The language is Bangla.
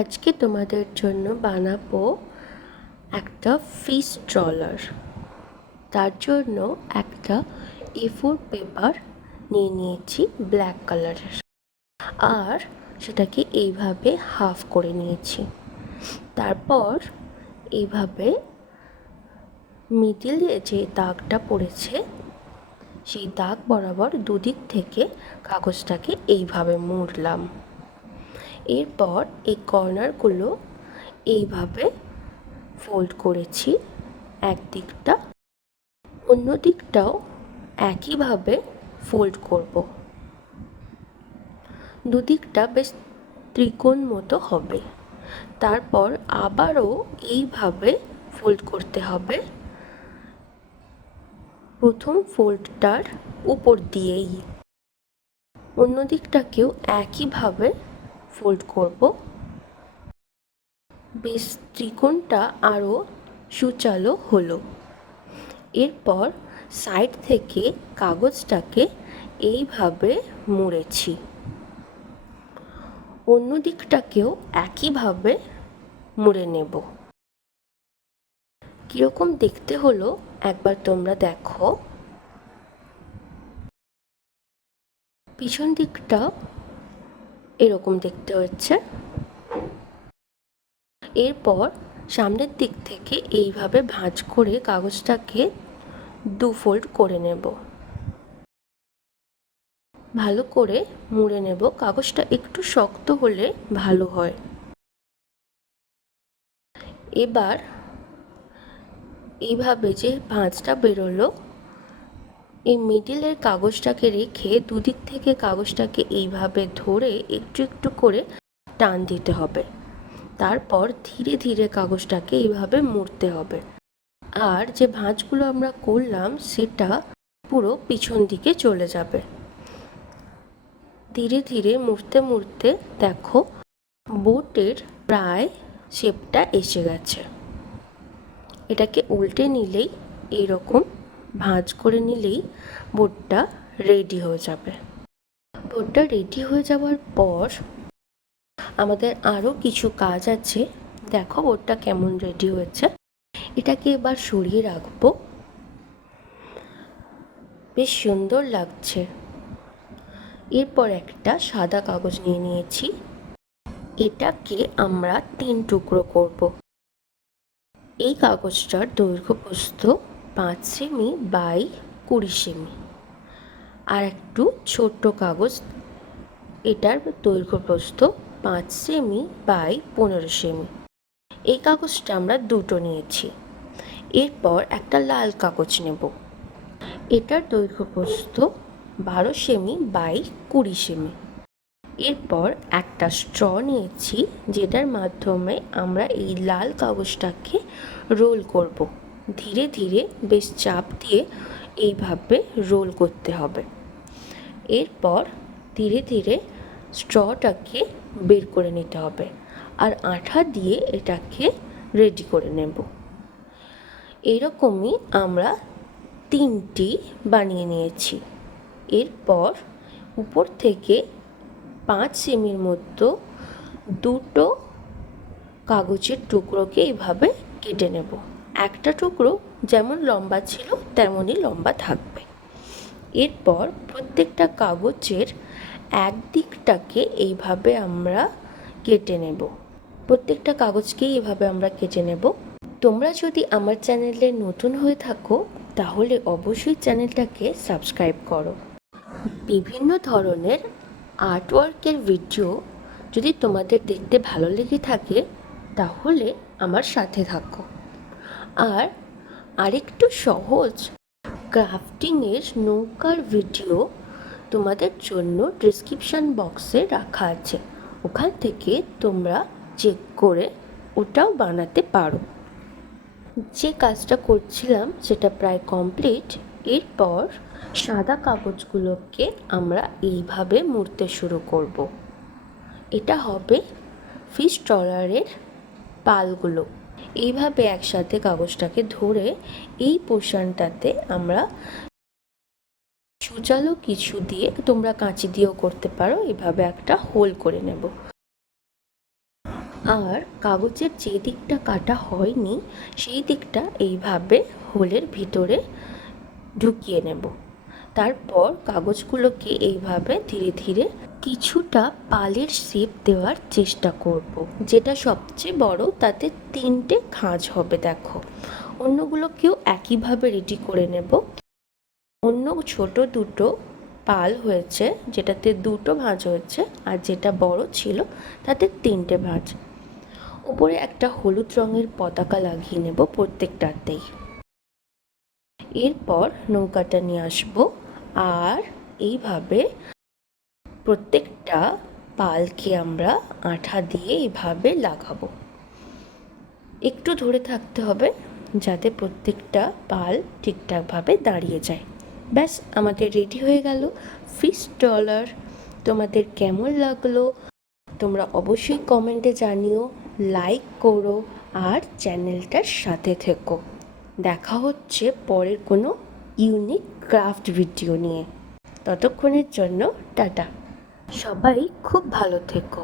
আজকে তোমাদের জন্য বানাবো একটা ফিশ ট্রলার। তার জন্য একটা A4 পেপার নিয়ে নিয়েছি ব্ল্যাক কালারের, আর সেটাকে এইভাবে হাফ করে নিয়েছি। তারপর এইভাবে মিডিলে যে দাগটা পড়েছে সেই দাগ বরাবর দুদিক থেকে কাগজটাকে এইভাবে মুড়লাম। এরপর এই কর্নারগুলো এইভাবে ফোল্ড করেছি একদিকটা, অন্য দিকটাও একইভাবে ফোল্ড করব। দুদিকটা বেশ ত্রিকোণ মতো হবে। তারপর আবারও এইভাবে ফোল্ড করতে হবে প্রথম ফোল্ডটার উপর দিয়েই। অন্য দিকটাকেও একইভাবে ফোল্ড করব। বেশ ত্রিকোণটা আরও সুচালো হলো। এরপর সাইড থেকে কাগজটাকে এইভাবে মুড়েছি। অন্য দিকটাকেও একইভাবে মুড়ে নেব। কীরকম দেখতে হলো একবার তোমরা দেখো। পিছন দিকটা এরকম দেখতে হচ্ছে। এরপর সামনের দিক থেকে এইভাবে ভাঁজ করে কাগজটাকে দু ফোল্ড করে নেব। ভালো করে মুড়ে নেব। কাগজটা একটু শক্ত হলে ভালো হয়। এবার এইভাবে যে ভাঁজটা বেরোলো, এই মিডিলের কাগজটাকে রেখে দুদিক থেকে কাগজটাকে এইভাবে ধরে একটু একটু করে টান দিতে হবে। তারপর ধীরে ধীরে কাগজটাকে এইভাবে মুড়তে হবে। আর যে ভাঁজগুলো আমরা করলাম সেটা পুরো পিছন দিকে চলে যাবে। ধীরে ধীরে মুড়তে মুড়তে দেখো বোটের প্রায় শেপটা এসে গেছে। এটাকে উল্টে নিলেই, এইরকম ভাঁজ করে নিলেই বোটটা রেডি হয়ে যাবে। বোটটা রেডি হয়ে যাওয়ার পর আমাদের আরও কিছু কাজ আছে। দেখো বোটটা কেমন রেডি হয়েছে। এটাকে এবার সরিয়ে রাখবো। বেশ সুন্দর লাগছে। এরপর একটা সাদা কাগজ নিয়ে নিয়েছি। এটাকে আমরা 3 টুকরো করব। এই কাগজটার দৈর্ঘ্য প্রস্থ 5 সেমি বাই 20 সেমি। আর একটু ছোট্ট কাগজ, এটার দৈর্ঘ্য প্রস্থ 5 সেমি বাই 15 সেমি। এই কাগজটা আমরা দুটো নিয়েছি। এরপর একটা লাল কাগজ নেব। এটার দৈর্ঘ্য প্রস্থ 12 সেমি বাই 20 সেমি। এরপর একটা স্ট্র নিয়েছি, যেটার মাধ্যমে আমরা এই লাল কাগজটাকে রোল করব। ধীরে ধীরে বেশ চাপ দিয়ে এইভাবে রোল করতে হবে। এরপর ধীরে ধীরে স্ট্রটাকে বের করে নিতে হবে, আর আঠা দিয়ে এটাকে রেডি করে নেব। এরকমই আমরা 3টি বানিয়ে নিয়েছি। এরপর উপর থেকে 5 সেমির মতো দুটো কাগজের টুকরোকে এইভাবে কেটে নেব। একটা টুকরো যেমন লম্বা ছিল তেমনই লম্বা থাকবে। এরপর প্রত্যেকটা কাগজের একদিকটাকে এইভাবে আমরা কেটে নেব। প্রত্যেকটা কাগজকেই এইভাবে আমরা কেটে নেব। তোমরা যদি আমার চ্যানেলে নতুন হয়ে থাকো তাহলে অবশ্যই চ্যানেলটাকে সাবস্ক্রাইব করো। বিভিন্ন ধরনের আর্টওয়ার্কের ভিডিও যদি তোমাদের দেখতে ভালো লেগে থাকে তাহলে আমার সাথে থাকো। আর আরেকটু সহজ ক্রাফটিংয়ের নৌকার ভিডিও তোমাদের জন্য ডেসক্রিপশন বক্সে রাখা আছে। ওখান থেকে তোমরা চেক করে ওটাও বানাতে পারো। যে কাজটা করছিলাম সেটা প্রায় কমপ্লিট। এরপর সাদা কাগজগুলোকে আমরা এইভাবে মুড়তে শুরু করব। এটা হবে ফিশ ট্রলারের পালগুলো। এইভাবে একসাথে কাগজটাকে ধরে এই পোর্শনটাতে আমরা সুচালো কিছু দিয়ে, তোমরা কাঁচি দিয়েও করতে পারো, এভাবে একটা হোল করে নেব। আর কাগজের যে দিকটা কাটা হয়নি সেই দিকটা এইভাবে হোলের ভিতরে ঢুকিয়ে নেব। তারপর কাগজগুলোকে এইভাবে ধীরে ধীরে কিছুটা পালের শেপ দেওয়ার চেষ্টা করব। যেটা সবচেয়ে বড় তাতে 3টে খাঁজ হবে। দেখো, অন্যগুলোকেও একইভাবে রেডি করে নেব। অন্য ছোট দুটো পাল হয়েছে যেটাতে 2টো ভাঁজ হয়েছে, আর যেটা বড় ছিল তাতে 3টে ভাঁজ। উপরে একটা হলুদ রঙের পতাকা লাগিয়ে নেব প্রত্যেকটাতেই। এরপর নৌকাটা নিয়ে আসবো আর এইভাবে প্রত্যেকটা পালকে আমরা আঠা দিয়ে এইভাবে লাগাবো। একটু ধরে থাকতে হবে যাতে প্রত্যেকটা পাল ঠিকঠাকভাবে দাঁড়িয়ে যায়। ব্যাস, আমাদের রেডি হয়ে গেল ফিশ ট্রলার। তোমাদের কেমন লাগলো তোমরা অবশ্যই কমেন্টে জানিও, লাইক করো আর চ্যানেলটার সাথে থেকো। দেখা হচ্ছে পরের কোনো ইউনিক ক্রাফট ভিডিও নিয়ে। ততক্ষণের জন্য টাটা। সবাই খুব ভালো থেকো।